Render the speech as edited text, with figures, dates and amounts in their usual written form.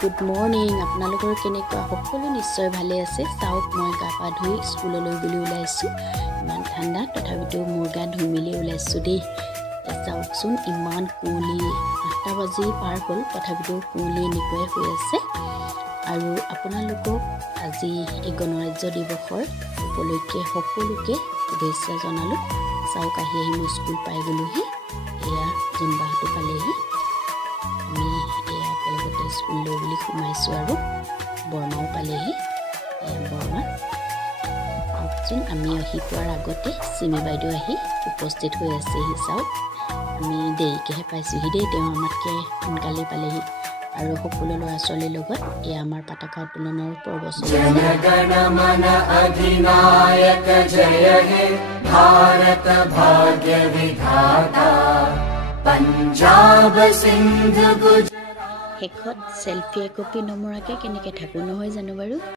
good morning আপোনালোকৰ কেনেকুৱা সকলো নিশ্চয় ভালে আছে চাওক মই গা পা ধুই স্কুললৈ বুলি ওলাইছো ইমান ঠাণ্ডা তথাপিতো মোৰ গা ধুই মিলি ওলাইছো দেই চাওকচোন ইমান কুঁৱলী 8টা বাজি পাৰ হ'ল তথাপিতো কুঁৱলী এনেকুৱাই হৈ আছে আৰু আপোনালোকক আজি এই গণৰাজ্য দিৱসৰ উপলক্ষে সকলোকে শুভেচ্ছা জনালো চাওক আহি মই স্কুল পাই গলোহি এয়া জিম্বাহটো পালেহি আমি এয়া কলগতে স্কুললৈ বুলি সোমাইছো আৰু বৰ্মাও পালেহি বৰ্মা আচোন আমি আহি পোৱাৰ আগতে চিমি বাইদেউ আহি উপস্থিত হৈ আছেহি চাওক আমি দেৰিকেহে পাইছোহি দেই তেওঁ আমাতকৈ সোনকালে পালেহি আৰু সকলো ল'ৰা ছোৱালীৰ লগত এয়া আমাৰ পতাকা উত্তোলনৰ পৰ্ব জনগণ মন অধিনায়ক জয় হে ভাৰত ভাগ্য বিধাতা পঞ্জাব সিন্ধু গুজৰাট শেষত সেলফি একপি নমৰাকে কেনেকৈ থাকো নহয় জানো বাৰু